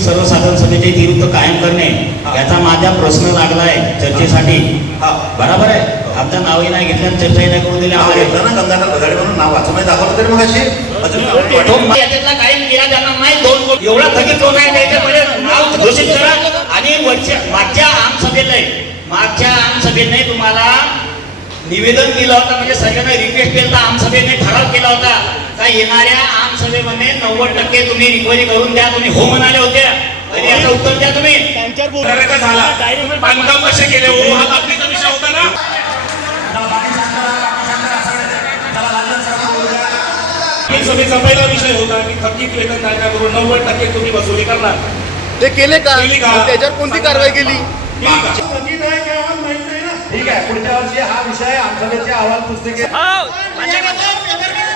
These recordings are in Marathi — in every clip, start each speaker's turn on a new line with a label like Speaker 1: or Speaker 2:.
Speaker 1: सर्वसाधारण सभेचे विरुद्ध कायम करणे. याचा माझा प्रश्न लागला आहे चर्चेसाठी.
Speaker 2: हा.
Speaker 1: बरोबर आहे? आमचं नावही नाही घेतलं चर्चाही नाही करून दिली आम्हाला.
Speaker 2: घेतलं ना गंगाधर गदाडे म्हणून नाव वाचवण्यात दाखवलं तरी मग
Speaker 1: याच्यातला कायम केला जाणार नाही. दोन एवढा थकीत लोक आहे त्याच्यामध्ये? नाव घोषित करा. आणि वरच्या मागच्या आमसभेला मागच्या आमसभेने तुम्हाला निवेदन दिलं होतं म्हणजे सगळ्यांना रिक्वेस्ट केलं होतं आमसभेने ठराव केला होता. का येणाऱ्या आमसभेमध्ये नव्वद टक्के तुम्ही रिकव्हरी करून द्या तुम्ही हो म्हणाले होते. आणि याचं उत्तर द्या तुम्ही.
Speaker 3: झाला. बांधकाम कसे केले? हो हा बाबतीचा विषय होता ना. सभेचा पहिला विषय होता की थकीत वेतन धारकाकडून नव्वद टक्के तुम्ही वसुली करणार.
Speaker 4: ते केले का? त्याच्यावर कोणती कारवाई केली?
Speaker 2: ठीक आहे पुढच्या वर्षी हा विषय आमसभेचे अहवाल पुस्तके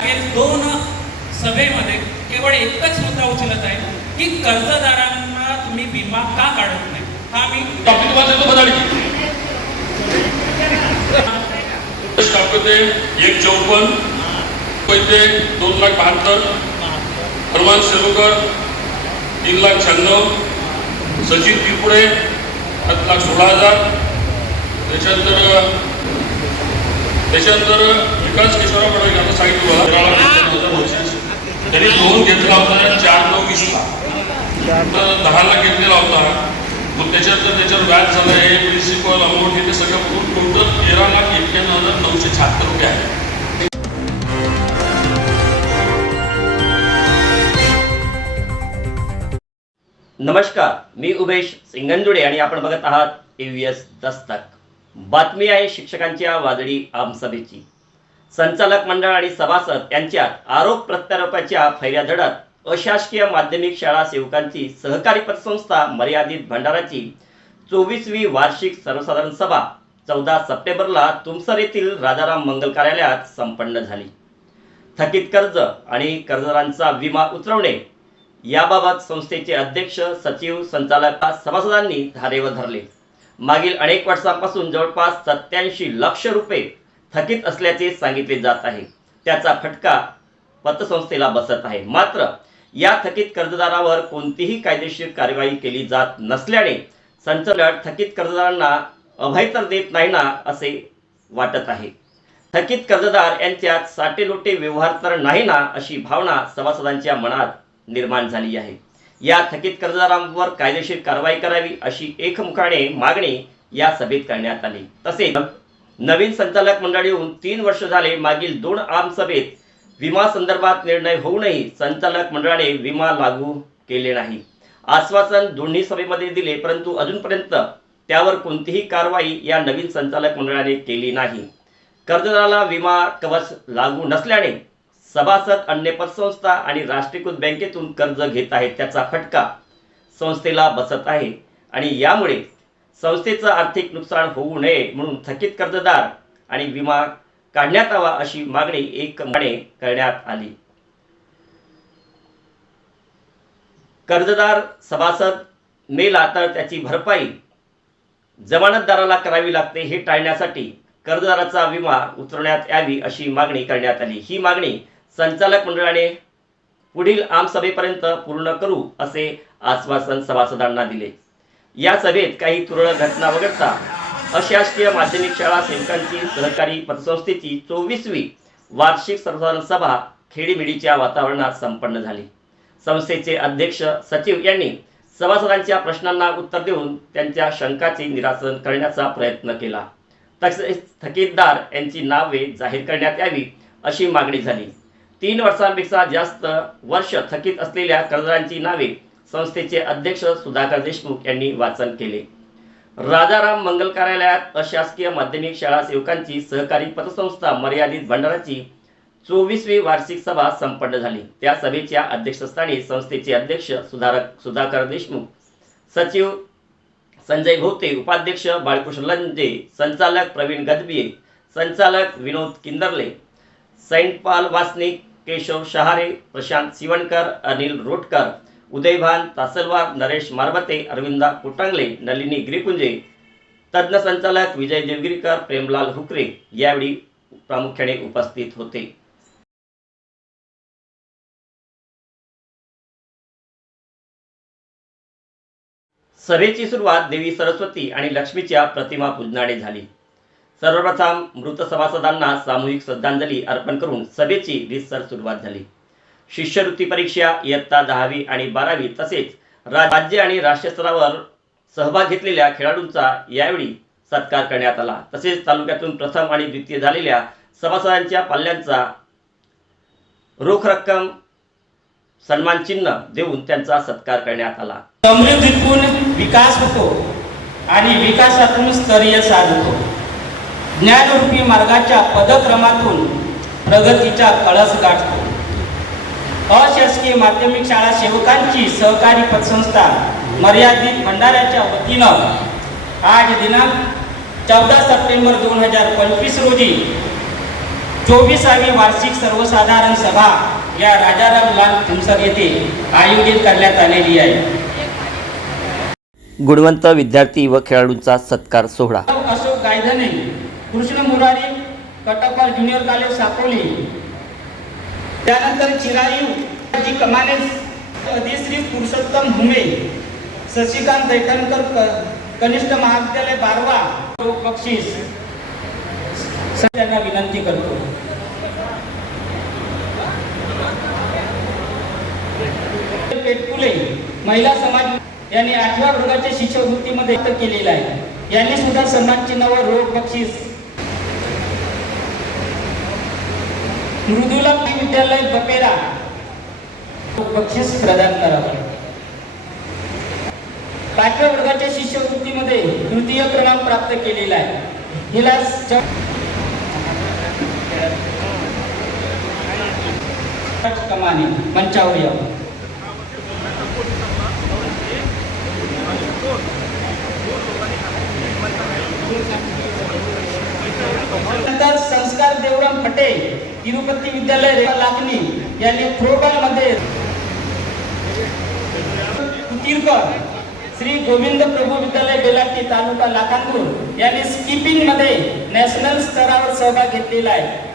Speaker 5: हे दोन सभेमध्ये केवळ एकच मुद्दा उचलत आहे की कर्जदारांना तुम्ही विमा का काढत नाही? हा मी
Speaker 6: टॉपिक वाचायचो बदलची टाकते एक चौपन्न पैसे दोन लाख बहात्तर हनुमान सेलुकर तीन लाख शहाण्णव सचिन तिपुडे सात लाख सोळा हजार त्याच्यानंतर त्याच्यानंतर विकास किशोराव पडवे यांना सांगितलं दोन त्यांनी लोन घेतला होता चार नऊ वीसला. दहा लाख घेतलेला होता. मग त्याच्यानंतर त्याच्यावर व्याज झालं आहे प्रिन्सिपल अमाऊंट हे ते सगळं करून टोटल तेरा लाख एक्क्याण्णव हजार नऊशे शहात्तर रुपये आहे.
Speaker 7: नमस्कार मी उमेश सिंगंजुडे आणि आपण बघत आहात एव्हीएस दस्तक. बातमी आहे शिक्षकांच्या वादळी आमसभेची संचालक मंडळ आणि सभासद यांच्यात आरोप प्रत्यारोपाच्या फैऱ्या धडत अशासकीय माध्यमिक शाळा सेवकांची सहकारी पतसंस्था मर्यादित भंडाराची चोवीसवी वार्षिक सर्वसाधारण सभा चौदा सप्टेंबरला तुमसर येथील राजाराम मंगल कार्यालयात संपन्न झाली. थकीत कर्ज आणि कर्जदारांचा विमा उतरवणे याबाबत संस्थेचे अध्यक्ष सचिव संचालक सभासदांनी धारेवर धरले. मागील अनेक वर्षांपासून जवळपास सत्याऐंशी लक्ष रुपये थकीत असल्याचे सांगितले जात आहे. त्याचा फटका पतसंस्थेला बसत आहे. मात्र या थकीत कर्जदारावर कोणतीही कायदेशीर कारवाई केली जात नसल्याने संचालक थकीत कर्जदारांना अभय तर देत नाही ना असे वाटत आहे. थकीत कर्जदार यांच्यात साटेलोटे व्यवहार तर नाही ना अशी भावना सभासदांच्या मनात निर्माण झाली आहे. या थकीत कर्जदारांवर कायदेशीर कारवाई करावी अशी एकमुखाने मागणी या सभेत करण्यात आली. तसेच नवीन संचालक मंडळ येऊन तीन वर्ष झाले मागील दोन आमसभेत विमा संदर्भात निर्णय होऊनही संचालक मंडळाने विमा लागू केले नाही. आश्वासन दोन्ही सभेमध्ये दिले परंतु अजूनपर्यंत त्यावर कोणतीही कारवाई या नवीन संचालक मंडळाने केली नाही. कर्जदाराला विमा कवच लागू नसल्याने सभासद अन्य पतसंस्था आणि राष्ट्रीयकृत बँकेतून कर्ज घेत आहेत त्याचा फटका संस्थेला बसत आहे. आणि यामुळे संस्थेचं आर्थिक नुकसान होऊ नये म्हणून थकीत कर्जदार आणि विमा काढण्यात यावा अशी मागणी एकमने करण्यात आली. कर्जदार सभासद मेला तर त्याची भरपाई जमानतदाराला करावी लागते हे टाळण्यासाठी कर्जदाराचा विमा उतरवण्यात यावी अशी मागणी करण्यात आली. ही मागणी संचालक मंडळाने पुढील आमसभेपर्यंत पूर्ण करू असे आश्वासन सभासदांना दिले. या सभेत काही तुरळक घटना वगळता अशासकीय माध्यमिक शाळा सेवकांची सहकारी पतसंस्थेची चोवीसवी वार्षिक सर्वसाधारण सभा खेडीमिडीच्या वातावरणात संपन्न झाली. संस्थेचे अध्यक्ष सचिव यांनी सभासदांच्या प्रश्नांना उत्तर देऊन त्यांच्या शंकाचे निरासन करण्याचा प्रयत्न केला. तसेच थकीतदार यांची नावे जाहीर करण्यात यावी अशी मागणी झाली. तीन वर्षांपेक्षा जास्त वर्ष थकीत असलेल्या कर्जदारांची नावे संस्थेचे अध्यक्ष सुधाकर देशमुख यांनी वाचन केले. राजाराम मंगल कार्यालयात अशासकीय माध्यमिक शाळा सेवकांची सहकारी पतसंस्था मर्यादित भंडाराची चोवीसवी वार्षिक सभा संपन्न झाली. त्या सभेच्या अध्यक्षस्थानी संस्थेचे अध्यक्ष सुधारक सुधाकर देशमुख सचिव संजय भोवते उपाध्यक्ष बाळकृष्ण लंजे संचालक प्रवीण गदबिये संचालक विनोद किंदरले सैनपाल वासनिक केशव शहारे प्रशांत सिवणकर अनिल रोटकर उदयभान तासलवार नरेश मारबते अरविंदा कुटांगले नलिनी ग्रीकुंजे तज्ज्ञ संचालक विजय देवगिरीकर प्रेमलाल हुकरे यावेळी प्रामुख्याने उपस्थित होते. सभेची सुरुवात देवी सरस्वती आणि लक्ष्मीच्या प्रतिमा पूजनाने झाली. सर्वप्रथम मृत सभासदांना सामूहिक श्रद्धांजली अर्पण करून सभेची रीतसर सुरुवात झाली. शिष्यवृत्ती परीक्षा इयत्ता दहावी आणि बारावी तसेच राज्य आणि राष्ट्रीय स्तरावर सहभाग घेतलेल्या खेळाडूंचा यावेळी सत्कार करण्यात आला. तसेच तालुक्यातून प्रथम आणि द्वितीय झालेल्या सभासदांच्या पाल्यांचा रोख रक्कम सन्मान चिन्ह देऊन त्यांचा सत्कार करण्यात आला.
Speaker 5: समृद्धीतून विकास होतो आणि विकासातून स्तरीय साधतो ज्ञानरूपी मार्गाच्या पदक्रमातून प्रगतीचा कळस गाठतो. अशासकीय माध्यमिक शाळा सेवकांची सहकारी पतसंस्था मर्यादित भंडाऱ्याच्या वतीनं आज दिनांक चौदा सप्टेंबर दोन हजार पंचवीस रोजी चोवीसावी वार्षिक सर्वसाधारण सभा या राजाराम लाल तुमसर येथे आयोजित करण्यात आलेली आहे.
Speaker 7: गुणवंत विद्यार्थी व खेळाडूंचा सत्कार सोहळा.
Speaker 5: अशोक गायधने कृष्ण मुरारी कटप्पा ज्युनियर कॉलेज साकोली त्यानंतर चिरायू जी कमाने अधिश्री पुरुषोत्तम हुमे शशिकांत दैठणकर कनिष्ठ महाविद्यालय बारवा रोख बक्षीस. त्यांना विनंती करतो. पेटकुले महिला समाज यांनी आठव्या वर्गाच्या शिष्यवृत्तीमध्ये केलेला आहे. यांनी सुद्धा सन्मान चिन्हावर रोख बक्षीस. मृदुला विद्यालय बपेरा रोख बक्षीस प्रदान करावे पाचव्या वर्गाच्या शिष्यवृत्तीमध्ये तृतीय क्रमांक प्राप्त केलेला आहे. हिला च- कमाने मंचावर यावं. नंतर संस्कार देवराम फटे तिरुपती विद्यालय रेवा लाखनी यांनी थ्रोबॉलमध्ये कुतीरकर श्री गोविंद प्रभू विद्यालय बेलाटी तालुका लाखांदूर यांनी स्किपिंगमध्ये नॅशनल स्तरावर सहभाग घेतलेला आहे.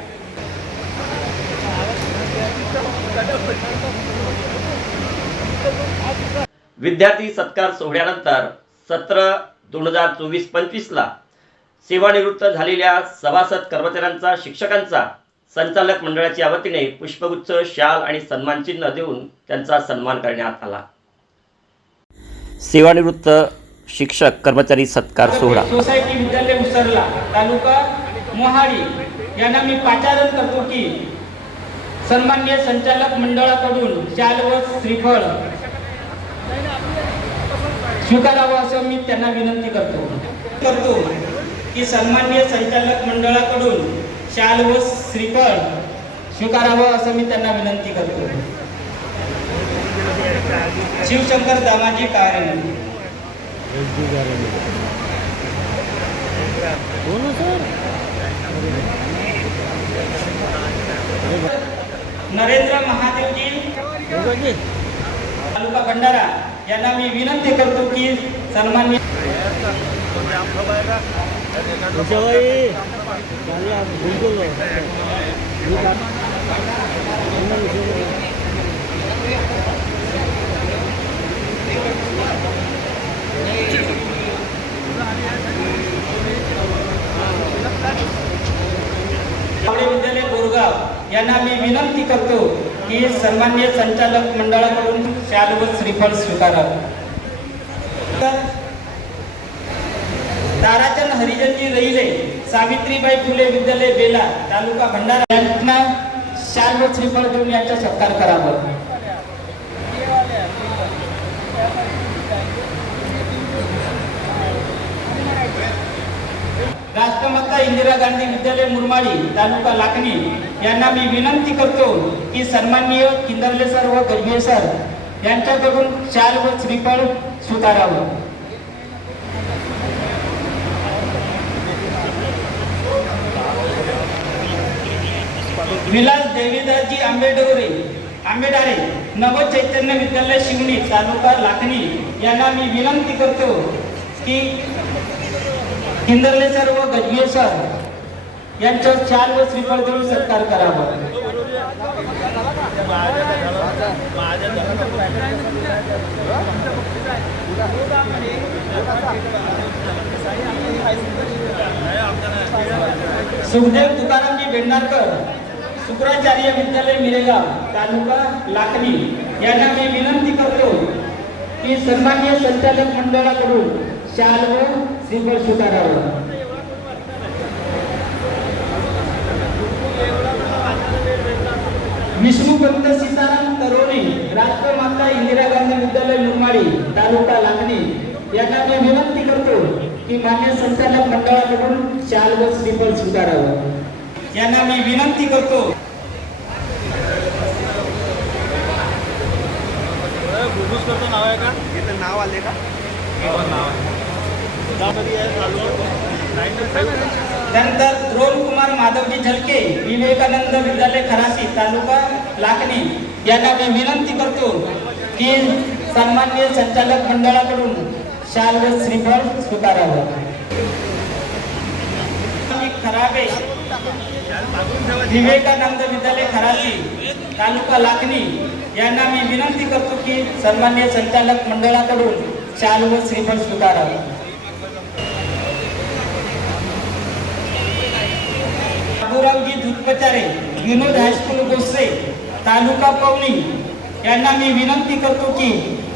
Speaker 7: विद्यार्थी सत्कार सोहळ्यानंतर सत्र दोन हजार चोवीस पंचवीसला सेवानिवृत्त झालेल्या सभासद कर्मचाऱ्यांचा शिक्षकांचा संचालक मंडळाच्या वतीने पुष्पगुच्छ शाल आणि सन्मानचिन्ह देऊन त्यांचा सन्मान करण्यात आला. सेवानिवृत्त शिक्षक कर्मचारी सत्कार सोहळा.
Speaker 5: सोसायटी विद्यालय उसरला तालुका मोहाडी यांना मी पाचारण करतो की सन्मान्य संचालक मंडळाकडून शाल व श्रीफळ स्वीकारावं असं मी त्यांना विनंती करतो. करतो. की सन्मान्य संचालक मंडळाकडून शाल व श्रीफळ स्वीकारावं असं मी त्यांना विनंती करतो. शिवशंकर दामाजी कारणे. नरेंद्र महादेवजी. तालुका भंडारा. यांना मी विनंती करतो की सन्मान्य विद्यालय बोरगाव यांना मी विनंती करतो ही सन्मान्य संचालक मंडळाकडून शाल व श्रीफळ स्वीकारावं. तर ताराचंद हरिजनजी रहिले सावित्रीबाई फुले विद्यालय बेला तालुका भंडारा यांना शाल व श्रीफळ देऊन यांचा सत्कार करावा. राष्ट्रमाता इंदिरा गांधी विद्यालय मुरमाळी तालुका लाखणी यांना मी विनंती करतो की सन्माननीय किंदरले सर व गजबे सर यांच्याकडून शाल व श्रीफळ स्वीकारावं. विलास देवीदासजी आंबेडोरे आंबेडारे नवचैतन्य विद्यालय शिवणी तालुका लाखणी यांना मी विनंती करतो की किंदरले सर व गजगे सर. यांच्या चार व श्रीफळ देऊन सत्कार करावा. सुखदेव तुकारामजी बेंडारकर शुक्राचार्य विद्यालय मिरेगाव तालुका लाखनी. यांना मी विनंती करतो की सन्मान्य संचालक मंडळाकडून शाल व श्रीफळ स्वीकारावं विष्णुपंत सीताराम तरोणे राष्ट्रमाता इंदिरा गांधी विद्यालय मुरमाडी तालुका लाखनी यांना मी विनंती करतो की मान्य संचालक मंडळाकडून शाल व श्रीफळ स्वीकारावं यांना मी विनंती करतो. त्यानंतर द्रोण कुमार माधवजी झलके विवेकानंद विद्यालय खरासी तालुका लाखणी यांना मी विनंती करतो की सन्मान्य संचालक मंडळाकडून शाल व श्रीफळ स्वीकारावं. खराबे विवेकानंद विद्यालय खरासी तालुका लाखणी यांना मी विनंती करतो की सन्मान्य संचालक मंडळाकडून शाल व श्रीफळ स्वीकारावं. बाबूरावजी दुधपचारे विनोद हायस्कूल गोस्रे तालुका पवनी. यांना मी विनंती करतो की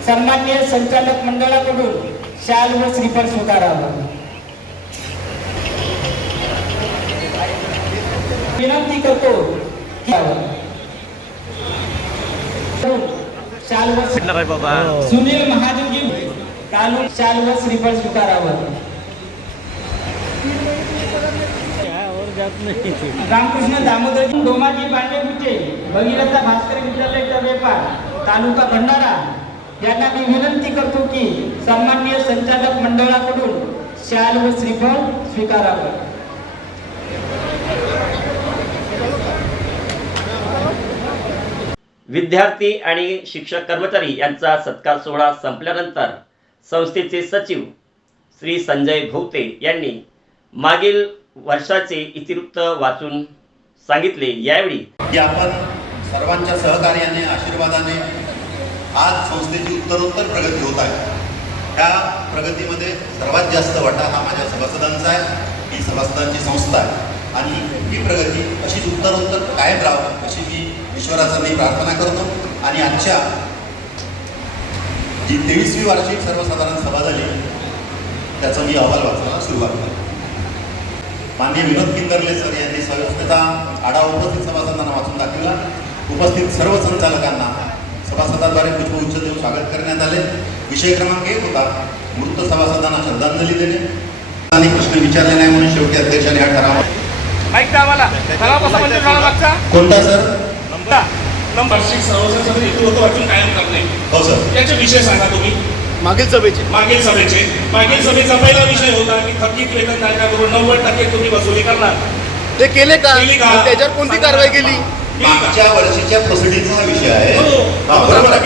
Speaker 5: सन्मान्य संचालक मंडळाकडून शाल व श्रीफळ स्वीकारावं. विनंती करतो शाल व सुनील महादेवजी तालुका शाल व श्रीफळ स्वीकारावं. रामकृष्ण दामोदर डोमाजी पांडेपुचे भगीरथा भास्कर विद्यालय टवेपार तालुका भंडारा. यांना मी विनंती करतो की सन्मान्य संचालक मंडळाकडून शाल व श्रीफळ स्वीकारावं.
Speaker 7: विद्यार्थी आणि शिक्षक कर्मचारी यांचा सत्कार सोहळा संपल्यानंतर संस्थेचे सचिव श्री संजय भोवते यांनी मागील वर्षाचे इतिवृत्त वाचून सांगितले. यावेळी
Speaker 2: आपण सर्वांच्या सहकार्याने आशीर्वादाने आज संस्थेची उत्तरोत्तर प्रगती होत आहे. त्या प्रगतीमध्ये सर्वात जास्त वाटा हा माझ्या सभासदांचा आहे. ही सभासदांची संस्था आहे. आणि ही प्रगती अशीच उत्तरोत्तर कायम राहावं अशी मी ईश्वराचा मी प्रार्थना करतो. आणि आजच्या जी तेवीसवी वार्षिक सर्वसाधारण सभा झाली त्याचा मी अहवाल वाचण्याला सुरुवात केली मान्य विनोद किंदर्ले सर यांनी संस्थेचा आढावा उपस्थित सभासदांना वाचून दाखविला. उपस्थित सर्व संचालकांना सभासदाद्वारे पुष्पगुच्छ देऊन स्वागत करण्यात आले. विषय क्रमांक एक होता मृत सभासदांना श्रद्धांजली देणे. आणि प्रश्न विचारले नाही म्हणून शेवटी अध्यक्षाने हा ठराव. कोणता सर?
Speaker 3: नंबर. वार्षिक सर्वसाधारण सभेत इतिवृत्त वाचून कायम करणे
Speaker 2: हो सर.
Speaker 3: याचे विषय सांगा तुम्ही.
Speaker 4: मागील सभेचे.
Speaker 3: मागील सभेचे. मागील सभेचा पहिला विषय होता की थकीत वेतन धारकाकडून नव्वद टक्के तुम्ही वसुली करणार.
Speaker 4: ते केले का?
Speaker 3: केली का?
Speaker 4: त्याच्यावर कोणती कारवाई केली?
Speaker 2: मागच्या वर्षीच्या प्रोसिडिंगचा हा विषय आहे.
Speaker 3: हो.
Speaker 2: बरोबर. आहे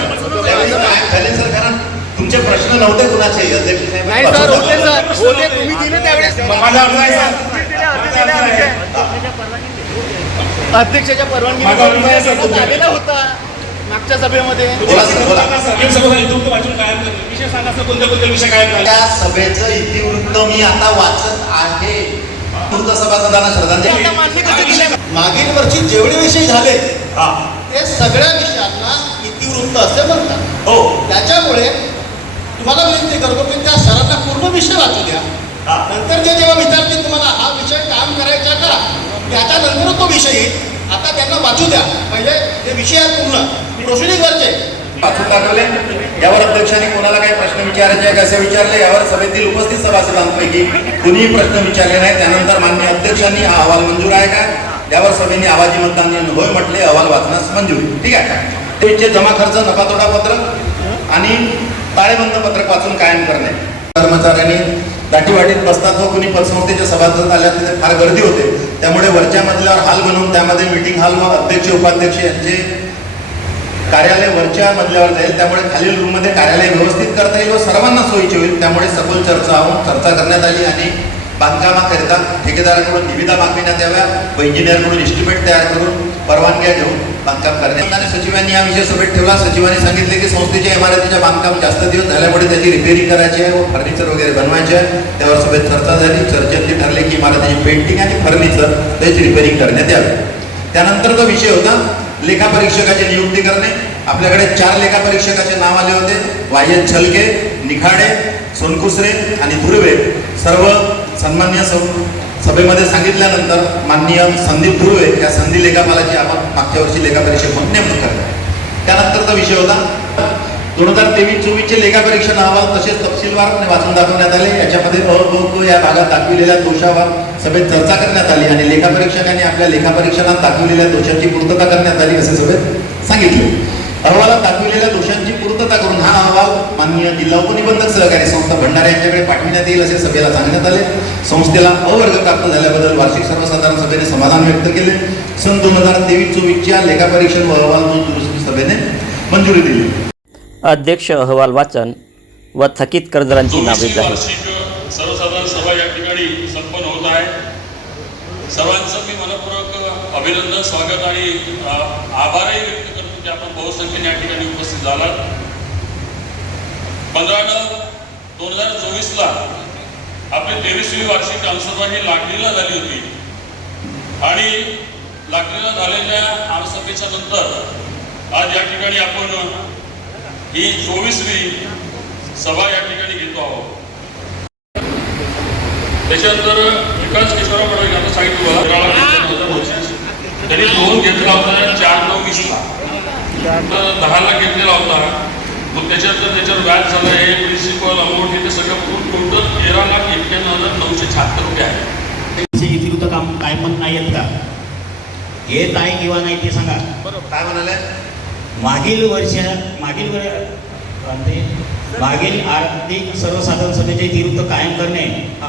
Speaker 2: त्यावेळेस काय? झाले सर कारण तुमचे प्रश्न नव्हते कुणाचे. अध्यक्ष साहेब
Speaker 4: नाही सर होते सर. होते तुम्ही दिले त्यावेळेस.
Speaker 3: माझा अर्ज आहे सर. माझा अर्ज आहे.
Speaker 4: अध्यक्षाच्या परवानगी
Speaker 3: माझा अर्ज आहे, सर, तुमच्याकडे.
Speaker 4: आलेला होता. मागच्या सभेमध्ये
Speaker 2: बोला बोला.
Speaker 3: मागील सभेचा इतिवृत्त वाचून कायम करणे विषय सांगा सर कोणते कोणते विषय कायम झाले
Speaker 2: त्या सभेचं इतिवृत्त मी आता वाचत आहे. मृत सभासदांना श्रद्धांजली.
Speaker 8: मागील वर्षी जेवढे विषय झाले ते सगळ्या विषयांना इतिवृत्त असे म्हणतात.
Speaker 2: हो.
Speaker 8: त्याच्यामुळे तुम्हाला विनंती करतो की त्या सरांना पूर्ण विषय वाचू द्या.
Speaker 2: हा.
Speaker 8: नंतर ते जेव्हा विचारतील तुम्हाला हा विषय काम करायचा का त्याच्यानंतर तो विषय येईल. आता त्यांना वाचू द्या. म्हणजे हे विषय पूर्ण. प्रोसिडिंग वरचे
Speaker 2: वाचून दाखवले. यावर अध्यक्षांनी कोणाला काही प्रश्न विचारायचे आहे कसे विचारले? यावर सभेतील उपस्थित सभासदांपैकी कुणीही प्रश्न विचारले नाही त्यानंतर मान्य अध्यक्षांनी हा अहवाल मंजूर आहे का? यावर सभेने आवाजी मतदान होय म्हटले. अहवाल वाचण्यास मंजुरी. ठीक आहे? ते जमा खर्च नफातोटा पत्रक आणि ताळेबंद पत्रक वाचून कायम करणे. कर्मचाऱ्यांनी दाटीवाटीत बसतात व कुणी पतसंस्थेच्या सभासद आल्या तिथे फार गर्दी होते. त्यामुळे वरच्या मजल्यावर हाल बनवून त्यामध्ये मीटिंग हॉल व अध्यक्ष उपाध्यक्ष यांचे कार्यालय वरच्या मजल्यावर जाईल. त्यामुळे खालील रूममध्ये कार्यालय व्यवस्थित करता येईल व सर्वांना सोयीचे होईल. त्यामुळे सखोल चर्चा होऊन चर्चा करण्यात आली आणि बांधकामाकरिता ठेकेदाराकडून निविदा मागविण्यात याव्या व इंजिनियरकडून इस्टिमेट तयार करून परवानग्या घेऊन बांधकाम करण्यात आणि सचिवांनी हा विषय सभेत ठेवला. सचिवांनी सांगितले की संस्थेच्या इमारतीच्या बांधकाम जास्त दिवस झाल्यामुळे त्याची रिपेअरिंग करायची आहे व फर्निचर वगैरे बनवायचे आहे. त्यावर सभेत चर्चा झाली. चर्चेत ठरले की इमारतीची पेंटिंग आणि फर्निचर त्याची रिपेअरिंग करण्यात यावे. जो विषय होता लेखापरीक्षकाची नियुक्ती करणे आपल्याकडे चार लेखापरीक्षकाचे नाव आले होते. वाय एस छलके निखाडे सोनकुसरे आणि धुर्वे सर्व सन्मान्य सौ- सभेमध्ये सांगितल्यानंतर माननीय संदीप धुर्वे या संधी लेखापालाची आपण मागच्या वर्षी लेखापरीक्षक म्हणून नेमणूक करणार त्यानंतरचा विषय होता दोन हजार तेवीस चोवीसचे लेखापरीक्षण अहवाल तसेच तपशीलवार वाचून दाखवण्यात आले. याच्यामध्ये अ या भागात दाखविलेल्या दोषावर सभेत चर्चा करण्यात आली आणि लेखापरीक्षकांनी आपल्या लेखापरीक्षणात दाखविलेल्या दोषांची पूर्तता करण्यात आली असे सभेत सांगितले. अहवालात दाखविलेल्या दोषांची पूर्तता करून हा अहवाल माननीय जिल्हा उपनिबंधक सहकारी संस्था भंडारे यांच्याकडे पाठविण्यात येईल असे सभेला सांगण्यात आले. संस्थेला अवर्ग प्राप्त झाल्याबद्दल वार्षिक सर्वसाधारण सभेने समाधान व्यक्त केले. सन दोन हजार तेवीस चोवीसच्या लेखापरीक्षण व अहवाल दुरुस्ती सभेने मंजुरी दिली.
Speaker 7: अध्यक्ष अहवाल वाचन व थकीत कर्जदारांची नावे
Speaker 6: सर्वसाधारण सभा या ठिकाणी संपन्न होत आहे. सर्वांचं मी मनपूर्वक अभिनंदन स्वागत आणि आभारही बहुसंख्येने या ठिकाणी उपस्थित झालात पंधरा नऊ दोन हजार चोवीसला आपली तेवीसवी वार्षिक आमसभा ही लाटणीला झाली होती. आणि लाटणीला झालेल्या आमसभेच्या नंतर आज या ठिकाणी आपण ही चोवीसवी सभा या ठिकाणी घेतो आहोत. त्याच्यानंतर विकास किशोरराव पडवे यांना सांगितलं. त्यांनी दोन घेतला होता चार नऊ वीसला. तर दहाला घेतलेला होता. मग त्याच्यानंतर त्याच्यावर व्याज झालं हे प्रिन्सिपल अमाऊंट हे ते सगळं करून टोटल तेरा लाख एक्क्याण्णव हजार नऊशे शहात्तर रुपये आहे.
Speaker 1: त्यांचे इतिवृत्त काम काय पण नाही आहेत का? येत आहे किंवा नाही ते सांगा.
Speaker 2: काय म्हणाले?
Speaker 1: मागील वर्ष मागील मागील आर्थिक सर्वसाधारण सभेचे इतिवृत्त कायम करणे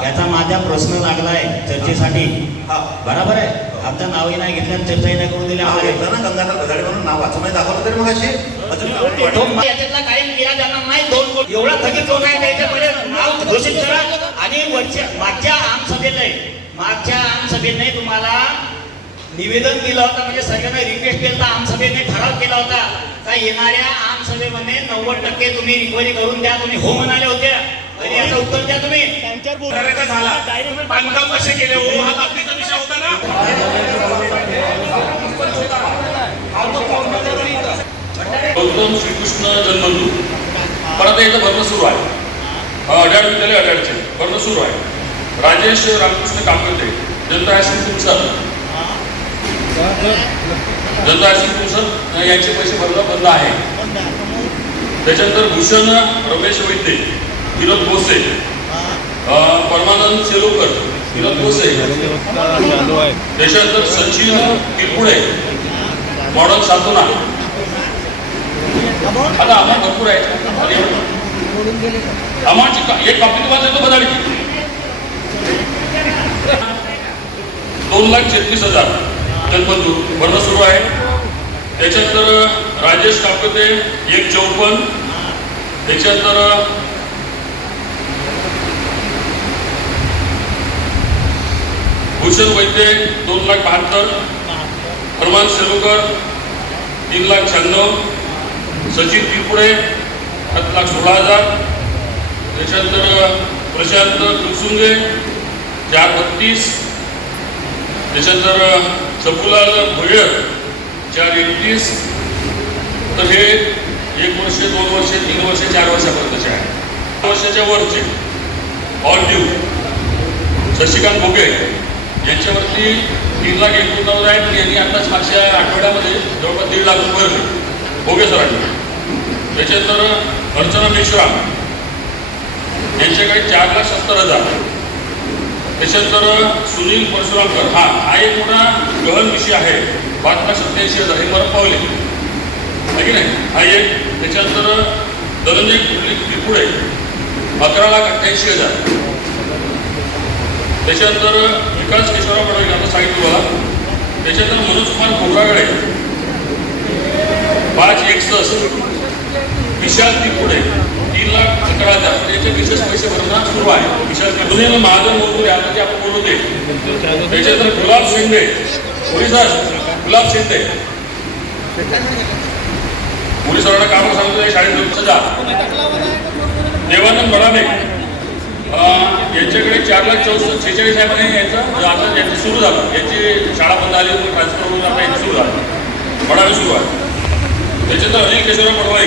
Speaker 1: याचा माझा प्रश्न लागला आहे चर्चेसाठी.
Speaker 2: हा.
Speaker 1: बरोबर आहे? आमचं नावही नाही घेतलं आणि चर्चाही नाही करून दिली.
Speaker 2: नाव
Speaker 1: आम्हाला
Speaker 2: घेतलं ना गंगाधर गदाडे म्हणून. नाव वाचून नाही दाखवलं तरी मग?
Speaker 1: मा- याच्यातला कायम केला जाणार नाही दोन कोटी एवढा थकीत आहे त्याच्याकडे नाव घोषित करा. आणि वरच्या मागच्या आमसभेला मागच्या आमसभेने तुम्हाला निवेदन दिलं होतं म्हणजे सगळ्यांना रिक्वेस्ट केलं होतं आमसभेने ठराव केला होता का येणाऱ्या आमसभेमध्ये नव्वद टक्के तुम्ही रिकव्हरी करून द्या तुम्ही हो म्हणाले होते. आणि याचं उत्तर द्या तुम्ही.
Speaker 3: झाला. बांधकाम कसे केले हो? हा
Speaker 6: गौतम श्रीकृष्ण जन्मदू परत एकदा भरणं सुरू आहे. अ, विद्यालय अड्याळचे भरणं सुरू आहे. Rajesh Ramkrishna कामकर्ते Janata high school Tumsar Janata high school तुमचं. यांचे पैसे भरणं बंद आहे. त्याच्यानंतर भूषण रमेश वैद्य विनोद भोसे परमानंद सेलोकर त्याच्यानंतर सचिन किरपुडे मॉडर्न सातोना आता आम्हाला भरपूर आहे आम्हाची एक कॉपी तुम्हाला देतो बदल दोन लाख छत्तीस हजार जनबंधू भरणं सुरू आहे. त्याच्यानंतर राजेश कापते एक चौपन्न. त्याच्यानंतर भूषण वैद्य दोन लाख बहात्तर प्रमाण सेलुकर तीन लाख शहाण्णव सचिन तिरपुडे सात लाख सोळा हजार त्याच्यानंतर प्रशांत कुलसुंगे चार बत्तीस त्याच्यानंतर सफुलाल भोयर चार एकतीस. तर हे एक वर्ष दोन वर्ष तीन वर्ष चार वर्षापर्यंतचे आहे. वर्षाच्या वरचे. ऑल ड्यू शशिकांत भोगे यांच्यावरती तीन लाख एकोणनव्वद आहेत यांनी आता सहाशे आठवड्यामध्ये जवळपास दीड लाख रुपये भोगे सरांनी. त्याच्यानंतर अर्चना मेश्राम यांच्याकडे चार लाख सत्तर हजार. त्याच्यानंतर सुनील परशुरामकर. हा हा एक मोठा गहन विषय आहे. पाच लाख सत्याऐंशी हजार हे मला पावले आहे की नाही? हा एक. त्याच्यानंतर धनंजय पुढे अकरा लाख अठ्ठ्याऐंशी हजार. त्याच्यानंतर विकास किशोरराव पडवे यांना सांगितलं मला त्याच्यानंतर मनोज कुमार खोबरागडे पाच एकसष्ट विशाल तिपुडे तीन लाख अकरा हजार. म्हणजे त्याचे विशेष पैसे भरणं सुरू आहे. विशाल सुनील महाजन मोदुरे आता जे आपण बोलवते त्याच्यानंतर गुलाब शिंदे. पोलिसात गुलाब शिंदे. पोलिसांना काम सांगतो शाळेत जाऊन देवानंद बडामे यांच्याकडे चार लाख चौसष्ट छेचाळीस आहे म्हणे यांचं आता यांचं सुरू झालं यांची शाळा बंद आली होती ट्रान्सफर होऊन आता यांचं सुरू झालं. बडामे सुरू आहे त्याच्यानंतर अनिल केशवराव पडवाई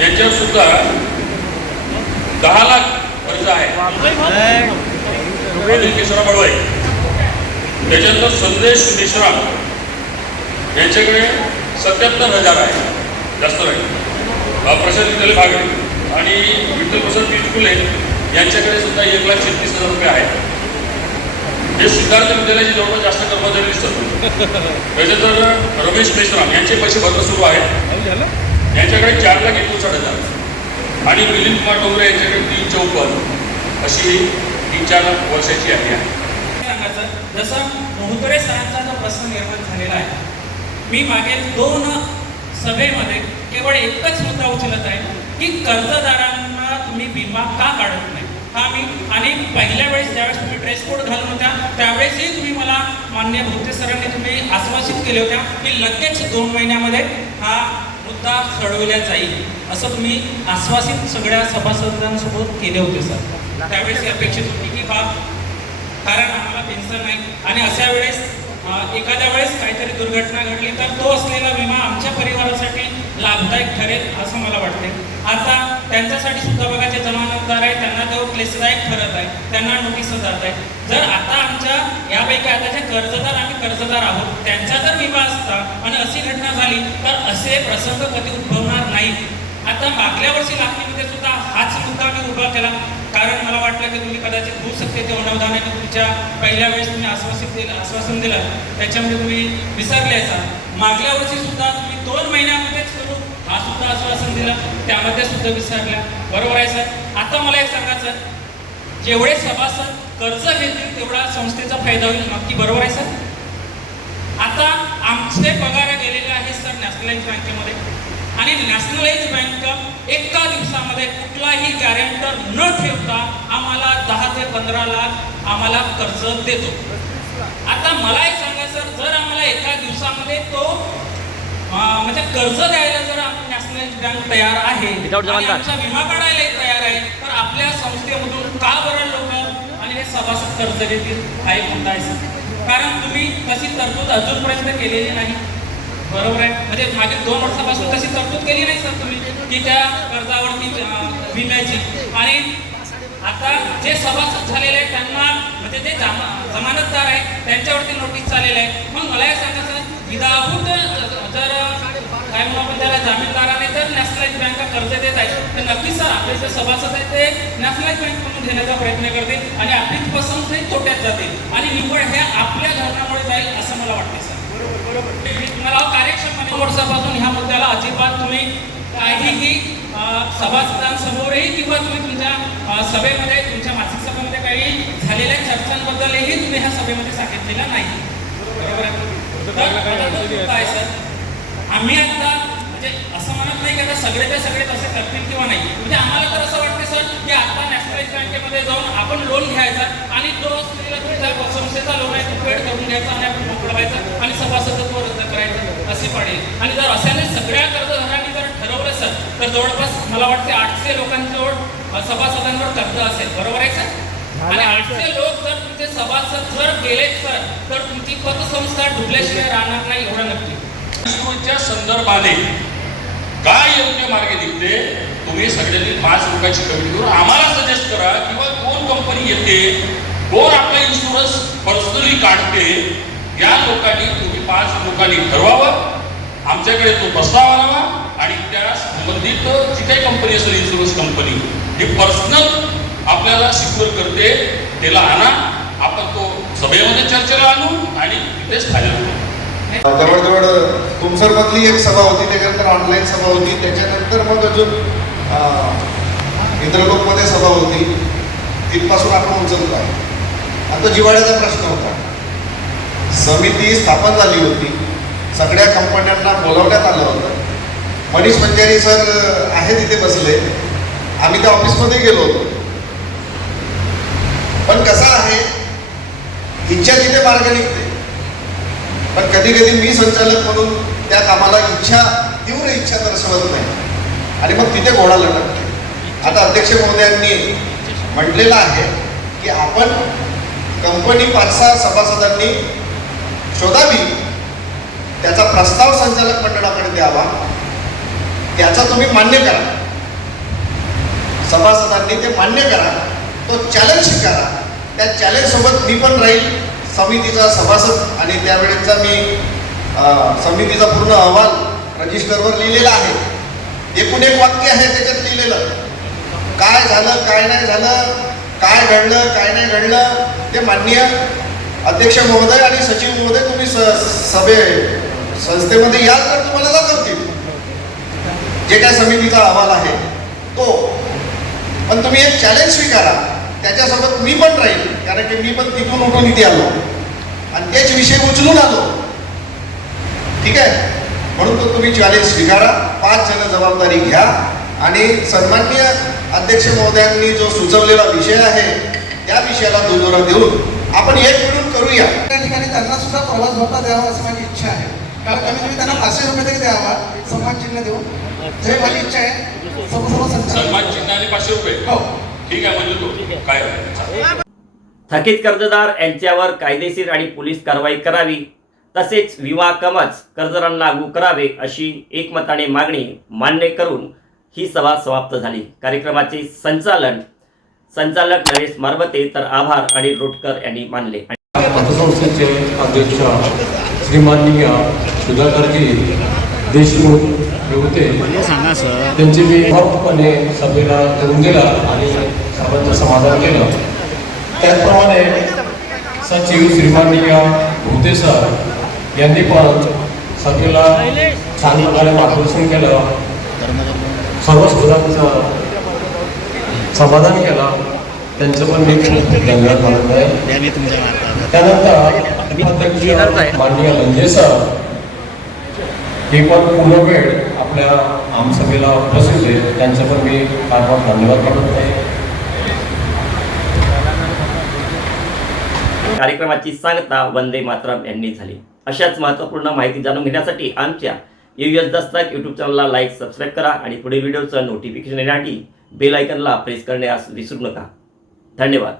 Speaker 6: यांच्यावर सुद्धा दहा लाख कर्ज आहे. अनिल केशवराव पडवाई त्याच्यानंतर संदेश मेश्राम यांच्याकडे सत्याहत्तर हजार आहे. जास्त नाही. प्रशांत विद्यालय भागरे आणि विठ्ठल प्रसाद पिचकुले यांच्याकडे सुद्धा एक लाख छत्तीस हजार रुपये आहेत. हे सिद्धार्थ विद्यालयाचे जवळपास जास्त कर्मचारी दिसतात. तर रमेश मेश्राम यांचे पैसे भरणं सुरू आहे यांच्याकडे चार लाख एकोणसाठ हजार. आणि मिलिंद कुमार डोंगरे यांच्याकडे तीन चौपन्न. अशी तीन चार वर्षाची यादी आहे.
Speaker 9: सांगायचं जसं मोहतरे सरांचा जो प्रश्न निर्माण झालेला आहे मी मागील दोन सभेमध्ये केवळ एकच मुद्दा उचलत आहे की कर्जदारांना तुम्ही विमा का काढत नाही? हा मी आणि पहिल्या वेळेस ज्यावेळेस तुम्ही ड्रेस कोड घालून होत्या त्यावेळेसही तुम्ही मला मान्य भोगते सरांनी तुम्ही आश्वासित केले होत्या की लगेच दोन महिन्यामध्ये हा मुद्दा सोडवल्या जाईल असं तुम्ही आश्वासित सगळ्या सभासदांसोबत केले होते सर. त्यावेळेस ही अपेक्षित होती की बाब कारण आम्हाला पेन्शन नाही. आणि अशा वेळेस एखाद्या वेळेस काहीतरी दुर्घटना घडली तर तो असलेला विमा आमच्या परिवारासाठी लाभदायक ठरेल असं मला वाटते आता त्यांच्यासाठी सुद्धा बघा जे जमानतदार आहे त्यांना तो क्लेशदायक ठरत आहे त्यांना नोटीस जात आहे जर आता आमच्या यापैकी आता जे कर्जदार आम्ही कर्जदार आहोत त्यांचा जर विमा असता आणि अशी घटना झाली तर असे प्रसंग कधी उद्भवणार नाही आता मागल्या वर्षी लागणीमध्ये सुद्धा हाच मुद्दा मी उभा केला. कारण मला वाटलं की तुम्ही कदाचित होऊ शकते ते अनुदानाने तुमच्या पहिल्या वेळेस तुम्ही आश्वासित दिलं आश्वासन दिलं. त्याच्यामध्ये तुम्ही विसरले असा मागल्या वर्षी सुद्धा तुम्ही दोन महिन्यामध्येच आश्वासन दिलं त्यामध्ये सुद्धा विसरल्या बरोबर आहे सर? आता मला एक सांगा सर जेवढे सभासद कर्ज घेतील तेवढा संस्थेचा फायदा होईल. नक्की बरोबर आहे सर? आता आमचे पगार गेलेले आहेत सर नॅशनलाइज बँकेमध्ये. आणि नॅशनलाइज बँक एका दिवसामध्ये कुठलाही गॅरेंटर न ठेवता आम्हाला दहा ते पंधरा लाख आम्हाला कर्ज देतो. आता मला एक सांगा सर जर आम्हाला एका दिवसामध्ये तो म्हणजे कर्ज द्यायला जर बँक तयार आहे आणि. आमचा विमा काढायलाही तयार आहे. तर आपल्या संस्थेमधून का बरं लोक आणि हे सभासद कर्ज घेतील हा एक मुद्दा आहे सर. कारण तुम्ही तशी तरतूद अजूनपर्यंत केलेली नाही. बरोबर आहे? म्हणजे मागील दोन वर्षापासून तशी तरतूद केली नाही सर तुम्ही की त्या कर्जावरती विम्याची. आणि आता जे सभासद झालेले आहेत त्यांना म्हणजे जे जामा जमानतदार आहे त्यांच्यावरती नोटीस चाललेलं आहे. मग मला एक सांगा सर विदाऊट जर काय म्हणू त्याला? जामीनदाराने तर नॅशनलाइज बँका कर्ज देत आहेत तर नक्कीच सर आपले जे सभासद आहेत ते नॅशनलाइज बँकमधून घेण्याचा प्रयत्न करते आणि आपली पसंत तोट्यात जाते आणि निवड हे आपल्या धोरणामुळे जाईल असं मला वाटते सर. मला तुम्हाला कार्यक्षम वर्षापासून ह्या मुद्द्याला अजिबात तुम्ही काहीही सभासदांसमोरही किंवा तुम्ही तुमच्या सभेमध्ये तुमच्या मासिक सभेमध्ये काही झालेल्या चर्चांबद्दलही तुम्ही ह्या सभेमध्ये सांगितलेलं नाही. बरोबर आहे? आहे सर. आम्ही आता म्हणजे असं म्हणत नाही की आता सगळेच्या सगळे तसे करतील किंवा नाही. म्हणजे आम्हाला तर असं वाटतं सर की आता नॅशनलाइज बँकेमध्ये जाऊन आपण लोन घ्यायचा आणि तो संस्थेचा लोन आहे तो पेड करून घ्यायचा आणि आपण मोकळं व्हायचं आणि सभासदत्व रद्द करायचं असे पडेल आणि जर अशाने सगळ्या कर्जदारांनी जर ठरवलं सर तर जवळपास मला वाटते आठशे लोकांजवळ सभासदांवर कर्ज असेल. बरोबर आहे सर? आणि आठशे. लोक जर तुमचे सभासद जर गेलेत सर तर तुमची पतसंस्था डुबल्याशिवाय राहणार नाही एवढं नक्की.
Speaker 6: च्या संदर्भाने काय योग्य मार्ग निघते तुम्ही सगळ्यांनी पाच लोकांची कमिटी करून आम्हाला सजेस्ट करा किंवा कोण कंपनी येते कोण आपला इन्शुरन्स पर्सनली काढते या लोकांनी तुम्ही पाच लोकांनी ठरवावं आमच्याकडे तो प्रस्ताव आणावा आणि त्या संबंधित जी काही कंपनी असेल इन्शुरन्स कंपनी जी पर्सनल आपल्याला सिक्युअर करते त्याला आणा. आपण तो सभेमध्ये चर्चेला आणू आणि तिथेच फायदा करू.
Speaker 10: जवळजवळ तुमसर मधली एक सभा होती त्याच्यानंतर ऑनलाईन सभा होती. त्याच्यानंतर मग अजून अं, इंद्रलोकमध्ये सभा होती. तिथपासून आपण उचलतो आहे. आता जिवाळ्याचा प्रश्न होता. समिती स्थापन झाली होती. सगळ्या कंपन्यांना बोलावण्यात आलं होतं. मनीष पंजारी सर आहे तिथे बसले. आम्ही त्या ऑफिसमध्ये गेलो होतो. पण कसं आहे? इच्छा तिथे मार्ग निघते. पण कधी कधी मी संचालक म्हणून त्या कामाला इच्छा तीव्र इच्छा दर्शवत नाही. आणि मग तिथे घोडा लटकते. आता अध्यक्ष महोदयांनी म्हटलेलं आहे की आपण कंपनी पाच सहा सभासदांनी शोधावी. त्याचा प्रस्ताव संचालक मंडळाकडे द्यावा. त्याचा तुम्ही मान्य करा. सभासदांनी ते मान्य करा. तो चॅलेंज स्वीकारा त्या चॅलेंज सोबत मी पण राहील. समितीचा सभासद आणि त्यावेळेचा मी समितीचा पूर्ण अहवाल रजिस्टरवर लिहिलेला आहे. एकूण एक वाक्य आहे त्याच्यात लिहिलेलं. काय झालं काय नाही झालं काय घडलं काय नाही घडलं ते माननीय अध्यक्ष महोदय आणि सचिव महोदय तुम्ही स- सभे संस्थेमध्ये याल तर तुम्हाला दाखवतील जे काय समितीचा अहवाल आहे तो. पण तुम्ही एक चॅलेंज स्वीकारा. त्याच्यासोबत मी पण राहील कारण की मी पण तिथून उठून इथे आलो. आणि तेच विषय उचलून आलो. ठीक आहे? म्हणून तो तुम्ही चॅलेंज स्वीकारा. पाच जण जबाबदारी घ्या. आणि सन्माननीय अध्यक्ष महोदयांनी जो सुचवलेला विषय आहे त्या विषयाला दुजोरा देऊन आपण एक मिळून करूया.
Speaker 8: त्या ठिकाणी त्यांना सुद्धा प्रवास भत्ता द्यावा असं माझी इच्छा आहे. कारण कमीत कमी त्यांना पाचशे रुपये तरी द्यावा सन्मान चिन्ह देऊन. हे माझी इच्छा आहे. सर्व सर्व संचालक
Speaker 6: सन्मान चिन्ह आणि पाचशे रुपये?
Speaker 8: हो.
Speaker 6: ठीक आहे म्हणजे तो. काय.
Speaker 7: थकीत कर्जदार यांच्यावर कायदेशीर आणि पोलीस कारवाई करावी तसेच विमा कमच कर्जदारांना लागू करावे अशी एकमताने मागणी मान्य करून ही सभा समाप्त झाली. कार्यक्रमाचे संचालन संचालक नरेश मारबते तर आभार आणि रोटकर यांनी मानले.
Speaker 11: पतसंस्थेचे अध्यक्ष श्रीमाननीय सुधाकरजी देशमुख हे होते. त्यांचे मी सभेला करून दिला आणि सर्वांचं समाधान केलं त्याचप्रमाणे सचिव श्रीमाननीय भोते सर यांनी पण सभेला छान प्रकारे मार्गदर्शन केलं. सर्व सदस्यांचं समाधान केलं. त्यांचं पण मी खूप धन्यवाद मानत आहे. त्यानंतर अध्यक्ष माननीय लंजे सर हे पण पूर्ण वेळ आपल्या आमसभेला उपस्थित होते. त्यांचं पण मी फार फार धन्यवाद मानत आहे.
Speaker 7: कार्यक्रमाची सांगता वंदे मातरम यांनी झाली. अशाच महत्त्वपूर्ण माहिती जाणून घेण्यासाठी आमच्या यू एस दस्तक यूट्यूब चॅनलला लाईक सबस्क्राईब करा आणि पुढील व्हिडिओचं नोटिफिकेशन येण्यासाठी बेल आयकनला प्रेस करण्यास विसरू नका. धन्यवाद.